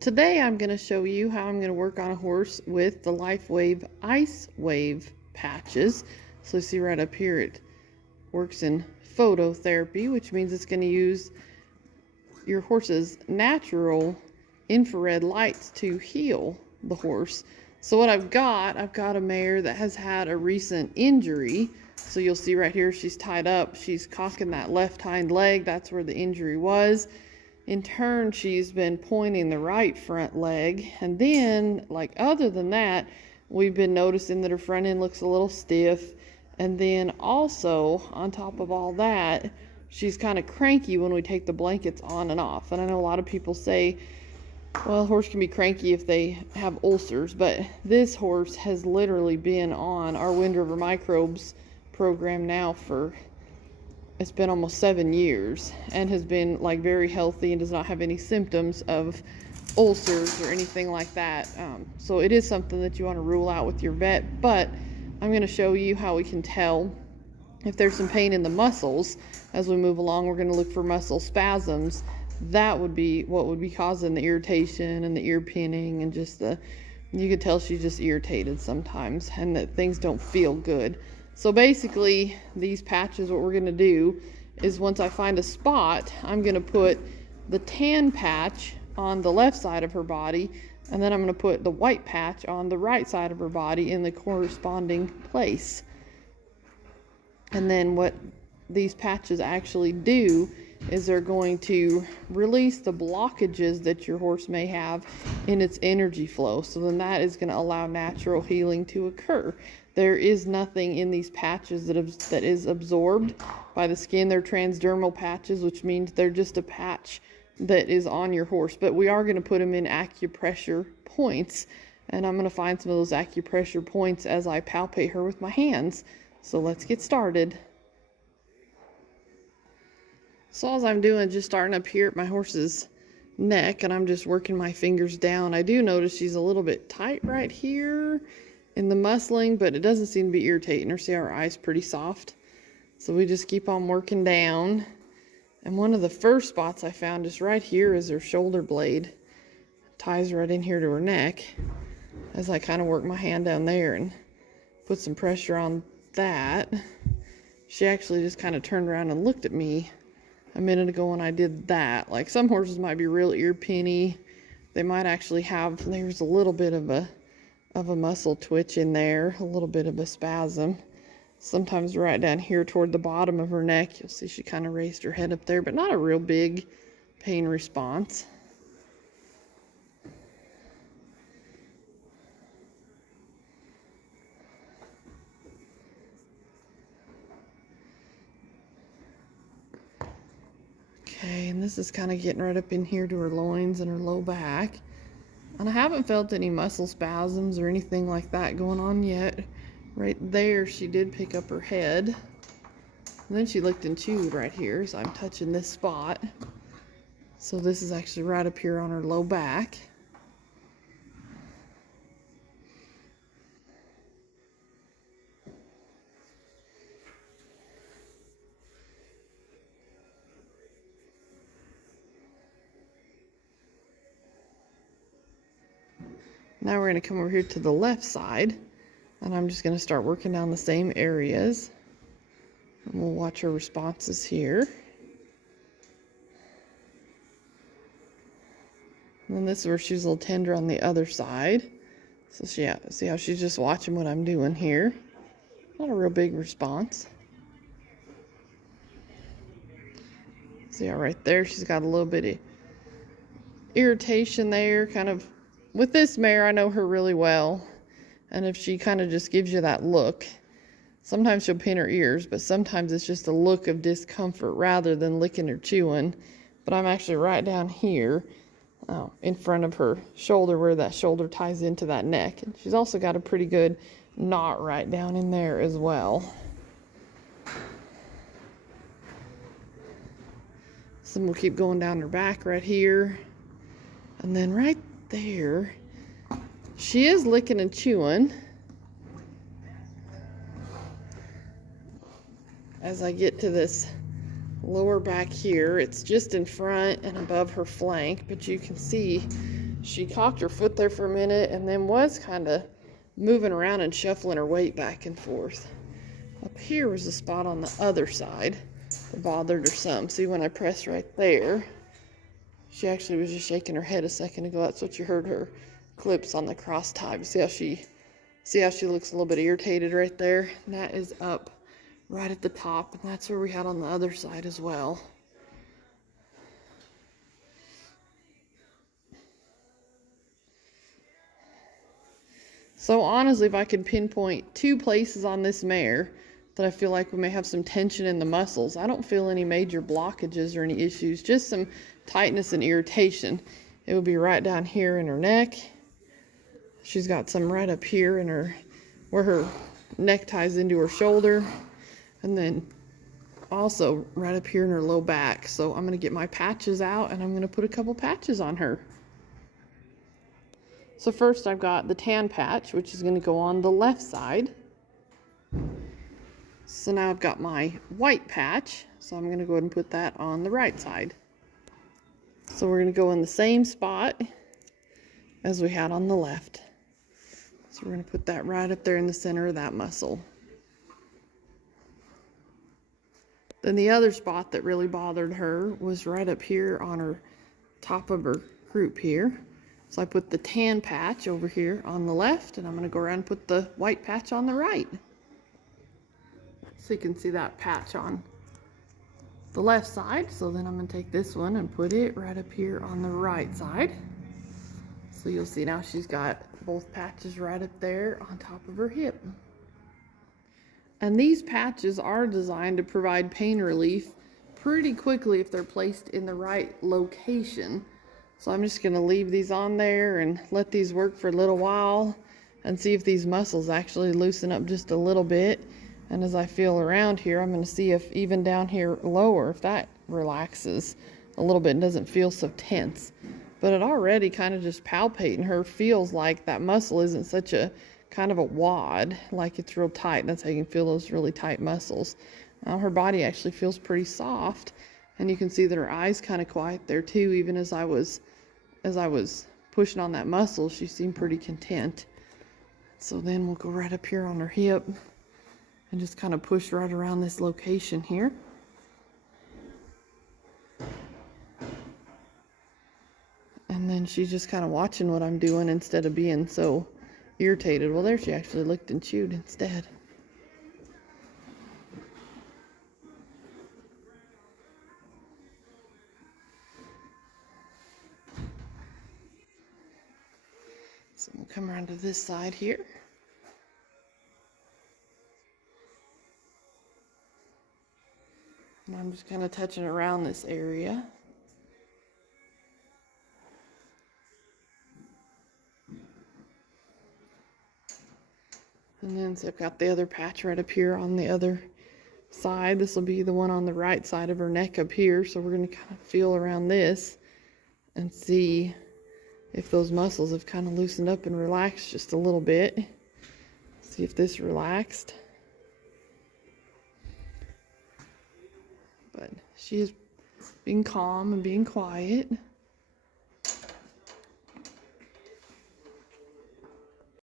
Today I'm going to show you how I'm going to work on a horse with the Lifewave Icewave patches. So you see right up here it works in phototherapy, which means it's going to use your horse's natural infrared lights to heal the horse. So what I've got a mare that has had a recent injury. So you'll see right here she's tied up, she's cocking that left hind leg, that's where the injury was. In turn, she's been pointing the right front leg. And then, other than that, we've been noticing that her front end looks a little stiff. And then also, on top of all that, she's kind of cranky when we take the blankets on and off. And I know a lot of people say, well, a horse can be cranky if they have ulcers. But this horse has literally been on our Wind River Microbes program now for... it's been almost 7 years and has been very healthy and does not have any symptoms of ulcers or anything like that. So it is something that you want to rule out with your vet, but I'm going to show you how we can tell if there's some pain in the muscles. As we move along, we're going to look for muscle spasms. That would be what would be causing the irritation and the ear pinning, and just you could tell she's just irritated sometimes and that things don't feel good. So basically, these patches, what we're going to do is once I find a spot, I'm going to put the tan patch on the left side of her body, and then I'm going to put the white patch on the right side of her body in the corresponding place. And then what these patches actually do is they're going to release the blockages that your horse may have in its energy flow. So then that is going to allow natural healing to occur. There is nothing in these patches that is absorbed by the skin. They're transdermal patches, which means they're just a patch that is on your horse. But we are going to put them in acupressure points. And I'm going to find some of those acupressure points as I palpate her with my hands. So let's get started. So all I'm doing is just starting up here at my horse's neck, and I'm just working my fingers down. I do notice she's a little bit tight right here in the muscling, but it doesn't seem to be irritating her. See how her eye's pretty soft? So we just keep on working down. And one of the first spots I found is right here is her shoulder blade. Ties right in here to her neck. As I kind of work my hand down there and put some pressure on that. She actually just kind of turned around and looked at me a minute ago when I did that. Some horses might be real ear pinny. They might actually have, there's a little bit of a muscle twitch in there, a little bit of a spasm. Sometimes right down here toward the bottom of her neck, you'll see she kind of raised her head up there, but not a real big pain response. Okay, and this is kind of getting right up in here to her loins and her low back. And I haven't felt any muscle spasms or anything like that going on yet. Right there, she did pick up her head. And then she licked and chewed right here, so I'm touching this spot. So this is actually right up here on her low back. Now we're going to come over here to the left side, and I'm just going to start working down the same areas. And we'll watch her responses here. And then this is where she's a little tender on the other side. So see how she's just watching what I'm doing here. Not a real big response. See how right there she's got a little bit of irritation there, kind of. With this mare, I know her really well, and if she kind of just gives you that look, sometimes she'll pin her ears, but sometimes it's just a look of discomfort rather than licking or chewing. But I'm actually right down here in front of her shoulder, where that shoulder ties into that neck. And she's also got a pretty good knot right down in there as well. So we'll keep going down her back right here, and then right there, she is licking and chewing. As I get to this lower back here, it's just in front and above her flank, but you can see She cocked her foot there for a minute and then was kind of moving around and shuffling her weight back and forth. Up here was a spot on the other side that bothered her some. See, when I pressed right there, she actually was just shaking her head a second ago. That's what you heard her clips on the cross tie. See how she looks a little bit irritated right there? And that is up right at the top, and that's where we had on the other side as well. So honestly, if I could pinpoint 2 places on this mare that I feel like we may have some tension in the muscles, I don't feel any major blockages or any issues, just some tightness and irritation. It would be right down here in her neck. She's got some right up here in her, where her neck ties into her shoulder, and then also right up here in her low back. So I'm going to get my patches out and I'm going to put a couple patches on her. So first I've got the tan patch, which is going to go on the left side. So now I've got my white patch, so I'm going to go ahead and put that on the right side. So we're going to go in the same spot as we had on the left. So we're going to put that right up there in the center of that muscle. Then the other spot that really bothered her was right up here on her top of her croup here. So I put the tan patch over here on the left, and I'm going to go around and put the white patch on the right. So you can see that patch on the left side. So then I'm going to take this one and put it right up here on the right side. So you'll see now she's got both patches right up there on top of her hip. And these patches are designed to provide pain relief pretty quickly if they're placed in the right location. So I'm just going to leave these on there and let these work for a little while and see if these muscles actually loosen up just a little bit. And as I feel around here, I'm going to see if even down here lower, if that relaxes a little bit and doesn't feel so tense. But it already kind of just palpating her feels like that muscle isn't such a kind of a wad, like it's real tight. That's how you can feel those really tight muscles. Now her body actually feels pretty soft, and you can see that her eyes kind of quiet there too. Even as I was pushing on that muscle, she seemed pretty content. So then we'll go right up here on her hip and just kind of push right around this location here. And then she's just kind of watching what I'm doing instead of being so irritated. Well, there she actually licked and chewed instead. So we'll come around to this side here. And I'm just kind of touching around this area. And then so I've got the other patch right up here on the other side. This will be the one on the right side of her neck up here. So we're going to kind of feel around this and see if those muscles have kind of loosened up and relaxed just a little bit. See if this relaxed. But she is being calm and being quiet.